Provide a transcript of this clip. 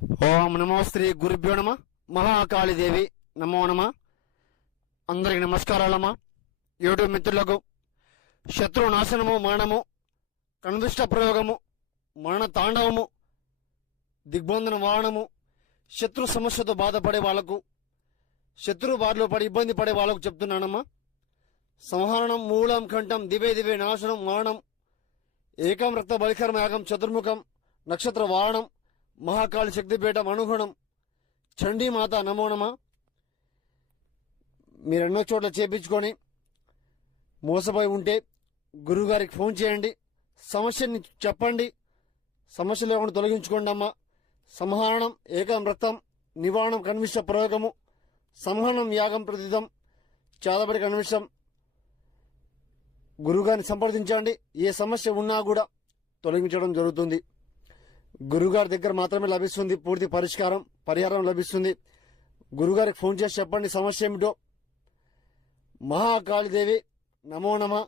ఓం నమో శ్రీ గురుభ్యో నమ. మహాకాళీదేవి నమో నమ. అందరికి నమస్కారాలమ్మా. యూట్యూబ్ మిత్రులకు శత్రు నాశనము మరణము కణదుష్ట ప్రయోగము మరణ తాండవము దిగ్బంధన వారణము శత్రు సమస్యతో బాధపడే వాళ్ళకు శత్రు బారిలో పడి ఇబ్బంది పడే వాళ్ళకు చెప్తున్నానమ్మా. సంహరణం మూలం కంఠం దివే దివే నాశనం మరణం ఏకం రక్త బలికర్మ యాగం చతుర్ముఖం నక్షత్ర వారణం మహాకాళి శక్తిపీఠం అనుగుణం చండీమాత నమో నమ. మీరు ఎన్నో చోట్ల చేపించుకొని మోసపోయి ఉంటే గురువుగారికి ఫోన్ చేయండి. సమస్యని చెప్పండి. సమస్య లేకుండా తొలగించుకోండి అమ్మా. సంహారణం ఏకమృతం నివారణం కన్విష్ట ప్రయోగము సంహరణం యాగం ప్రతిదం చాదబడి కన్విష్టం. గురువుగారిని సంప్రదించండి. ఏ సమస్య ఉన్నా కూడా తొలగించడం జరుగుతుంది. గురుగారి దగ్గర మాత్రమే లభిస్తుంది పూర్తి పరిష్కారం పరిహారం లభిస్తుంది. గురుగారికి ఫోన్ చేసి చెప్పండి సమస్య ఏమిటో. మహాకాళిదేవి నమో నమ.